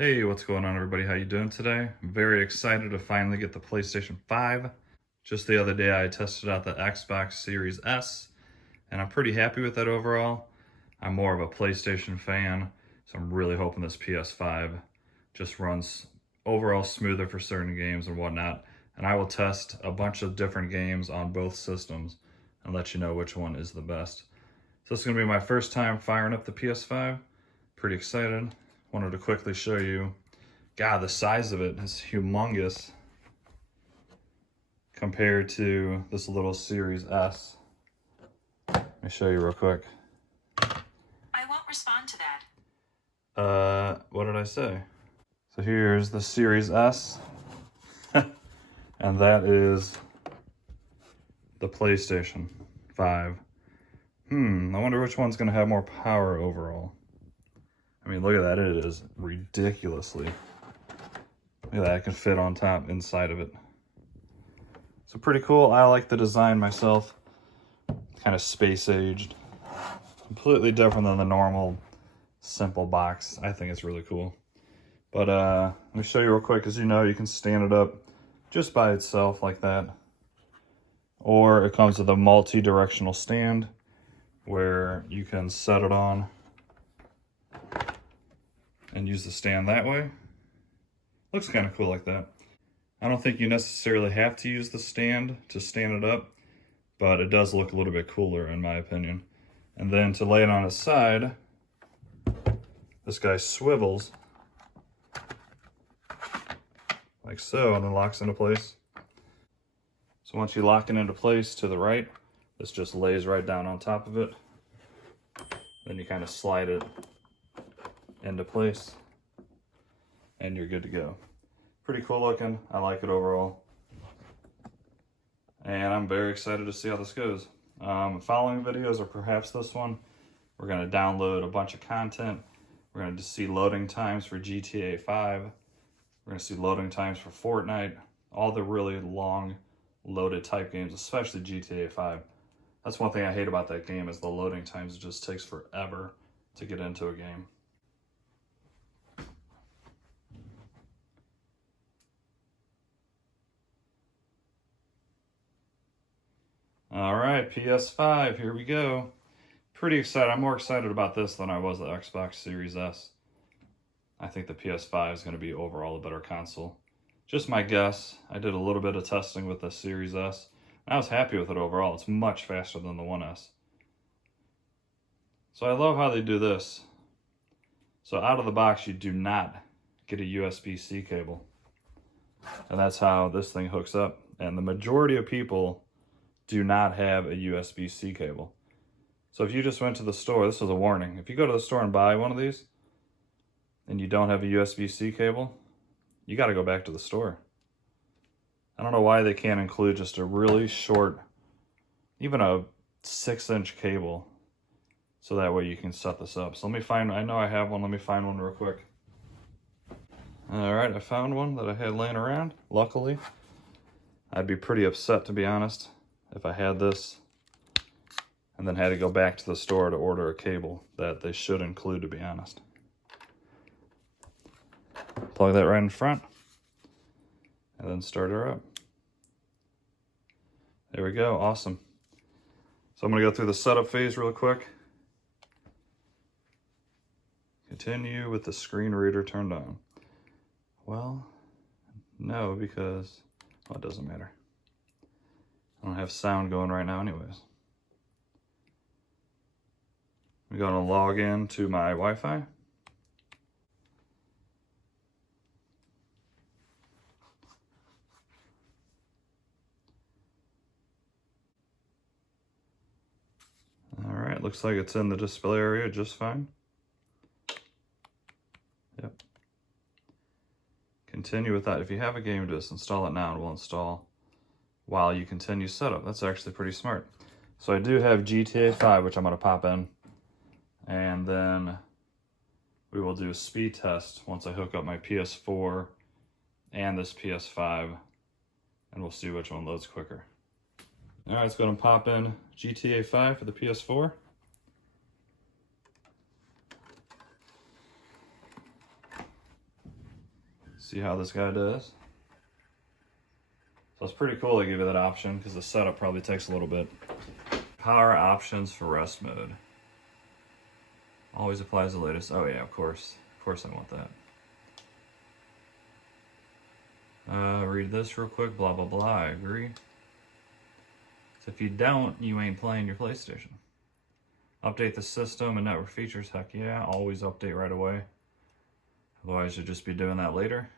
Hey, what's going on everybody? How you doing today? I'm very excited to finally get the PlayStation 5. Just the other day I tested out the Xbox Series S, and I'm pretty happy with that overall. I'm more of a PlayStation fan, so I'm really hoping this PS5 just runs overall smoother for certain games and whatnot. And I will test a bunch of different games on both systems and let you know which one is the best. So this is going to be my first time firing up the PS5. Pretty excited. Wanted to quickly show you, God, the size of it is humongous compared to this little Series S. Let me show you real quick. I won't respond to that. What did I say? So here's the Series S, and that is the PlayStation 5. I wonder which one's gonna have more power overall. I mean, look at that, it is ridiculously. Look at that, it can fit on top inside of it. So pretty cool. I like the design myself. Kind of space aged. Completely different than the normal simple box. I think it's really cool. But let me show you real quick. As you know, you can stand it up just by itself like that. Or it comes with a multi-directional stand where you can set it on and use the stand that way. Looks kind of cool like that. I don't think you necessarily have to use the stand to stand it up, but it does look a little bit cooler in my opinion. And then to lay it on its side, this guy swivels like so, and then locks into place. So once you lock it into place to the right, this just lays right down on top of it. Then you kind of slide it into place and you're good to go. Pretty cool looking. I like it overall. And I'm very excited to see how this goes. Following videos, or perhaps this one, we're going to download a bunch of content. We're going to see loading times for GTA 5. We're going to see loading times for Fortnite. All the really long loaded type games, especially GTA 5. That's one thing I hate about that game is the loading times. It just takes forever to get into a game. All right, PS5, here we go. Pretty excited. I'm more excited about this than I was the Xbox Series S. I think the PS5 is going to be overall a better console. Just my guess. I did a little bit of testing with the Series S. I was happy with it overall. It's much faster than the 1S. So I love how they do this. So out of the box, you do not get a USB-C cable. And that's how this thing hooks up. And the majority of people do not have a USB-C cable. So if you just went to the store, this is a warning. If you go to the store and buy one of these and you don't have a USB-C cable, you got to go back to the store. I don't know why they can't include just a really short, even a 6-inch cable, so that way you can set this up. So let me find, I know I have one, let me find one real quick. All right, I found one that I had laying around, luckily. I'd be pretty upset, to be honest, if I had this and then had to go back to the store to order a cable that they should include, to be honest. Plug that right in front and then start her up. There we go, awesome. So I'm gonna go through the setup phase real quick. Continue with the screen reader turned on. Well, no, because, well, it doesn't matter. I don't have sound going right now anyways. I'm going to log in to my Wi-Fi. All right, looks like it's in the display area just fine. Yep. Continue with that. If you have a game, just install it now and we'll install while you continue setup. That's actually pretty smart. So I do have GTA 5, which I'm going to pop in. And then we will do a speed test once I hook up my PS4 and this PS5. And we'll see which one loads quicker. All right, let's go and pop in GTA 5 for the PS4. See how this guy does. So it's pretty cool they give you that option because the setup probably takes a little bit. Power options for rest mode. Always applies the latest. Oh yeah, of course. Of course I want that. Read this real quick, blah, blah, blah, I agree. So if you don't, you ain't playing your PlayStation. Update the system and network features, heck yeah, always update right away. Otherwise you'll just be doing that later.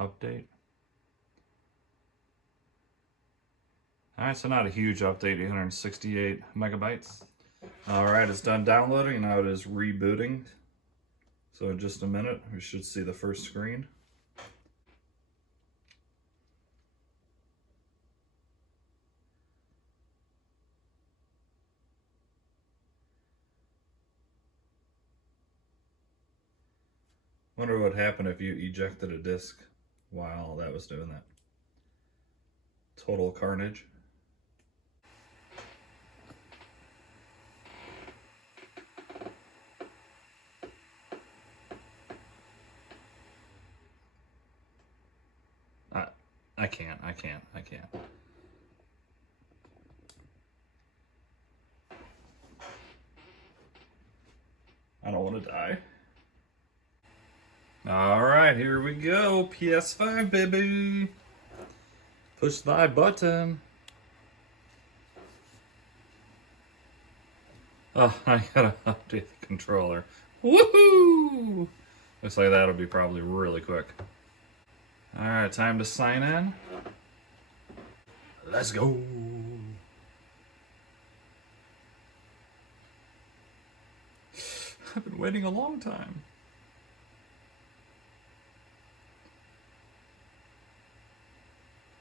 Update. Alright, so not a huge update, 868 megabytes. Alright, it's done downloading, now it is rebooting. So in just a minute, we should see the first screen. Wonder what would happen if you ejected a disc while that was doing that. Total carnage. I can't. I don't want to die. Alright, here we go. PS5, baby. Push thy button. Oh, I gotta update the controller. Woohoo! Looks like that'll be probably really quick. Alright, time to sign in. Let's go. I've been waiting a long time.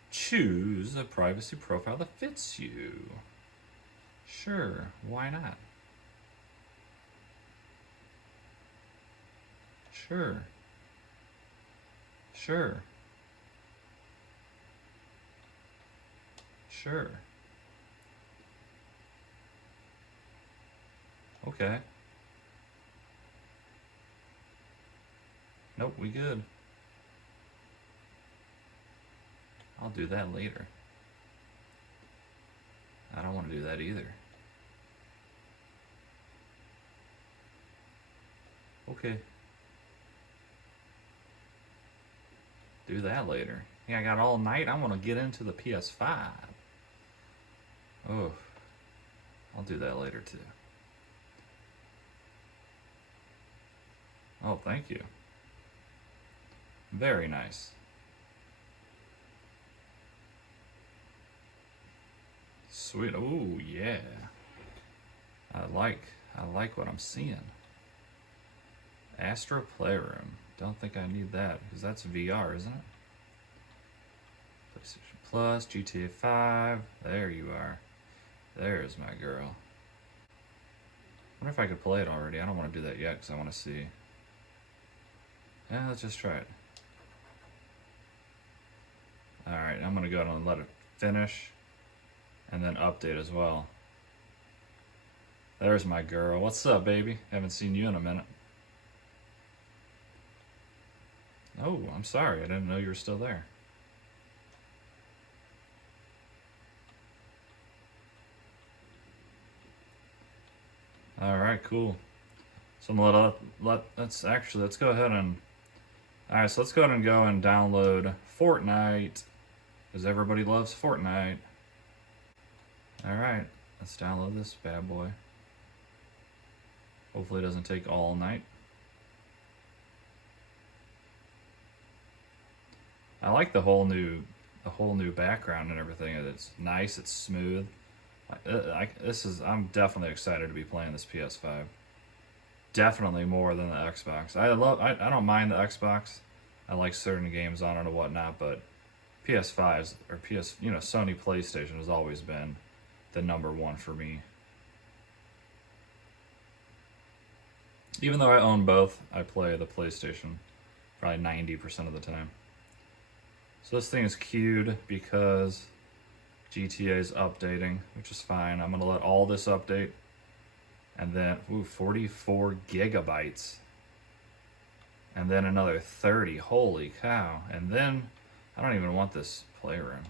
Choose a privacy profile that fits you. Sure, why not? Sure. Sure. Sure. Okay. Nope, we good. I'll do that later. I don't want to do that either. Okay. Do that later. Yeah, I got all night. I want to get into the PS5. Oh, I'll do that later too. Oh, thank you. Very nice. Sweet. Oh, yeah. I like what I'm seeing. Astro Playroom. Don't think I need that because that's VR, isn't it? PlayStation Plus, GTA 5. There you are. There's my girl. I wonder if I could play it already. I don't want to do that yet because I want to see. Yeah, let's just try it. Alright, I'm going to go ahead and let it finish. And then update as well. There's my girl. What's up, baby? Haven't seen you in a minute. Oh, I'm sorry. I didn't know you were still there. Alright, cool. So let's go ahead and... Alright, so let's go ahead and go and download Fortnite. Because everybody loves Fortnite. Alright, let's download this bad boy. Hopefully it doesn't take all night. I like the whole new background and everything. It's nice, it's smooth. I'm definitely excited to be playing this PS5. Definitely more than the Xbox. I don't mind the Xbox. I like certain games on it and whatnot, but PS5's or Sony PlayStation has always been the #1 for me. Even though I own both, I play the PlayStation probably 90% of the time. So this thing is queued because GTA's updating, which is fine. I'm gonna let all this update. And then, 44 gigabytes. And then another 30, holy cow. And then, I don't even want this playroom.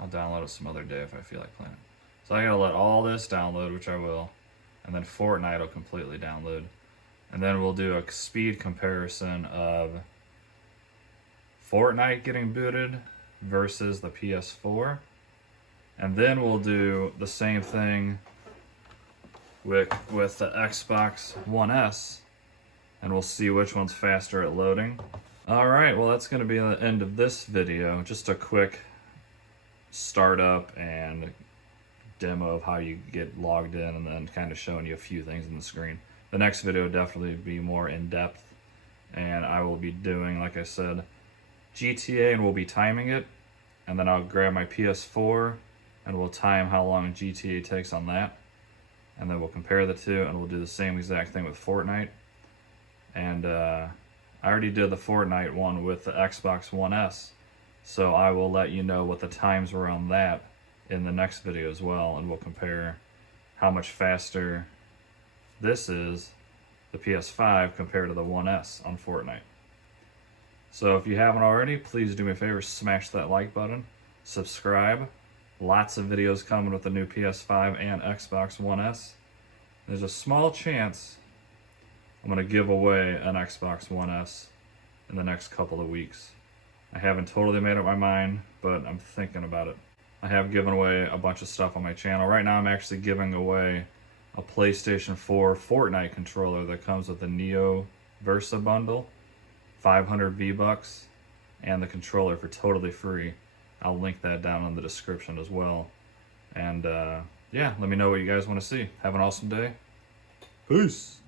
I'll download it some other day if I feel like playing it. So I gotta let all this download, which I will. And then Fortnite will completely download. And then we'll do a speed comparison of Fortnite getting booted versus the PS4. And then we'll do the same thing with the Xbox One S. And we'll see which one's faster at loading. Alright, well that's going to be the end of this video. Just a quick startup and demo of how you get logged in, and then kind of showing you a few things on the screen. The next video will definitely be more in-depth, and I will be doing, like I said, GTA, and we'll be timing it, and then I'll grab my PS4 and we'll time how long GTA takes on that, and then we'll compare the two, and we'll do the same exact thing with Fortnite. And I already did the Fortnite one with the Xbox One S, so I will let you know what the times were on that in the next video as well, and we'll compare how much faster this is, the PS5, compared to the One S on Fortnite. So if you haven't already, please do me a favor, smash that like button, subscribe. Lots of videos coming with the new PS5 and Xbox One S. There's a small chance I'm going to give away an Xbox One S in the next couple of weeks. I haven't totally made up my mind, but I'm thinking about it. I have given away a bunch of stuff on my channel. Right now I'm actually giving away a PlayStation 4 Fortnite controller that comes with the Neo Versa bundle, 500 V-Bucks, and the controller for totally free. I'll link that down in the description as well. And yeah, let me know what you guys want to see. Have an awesome day. Peace.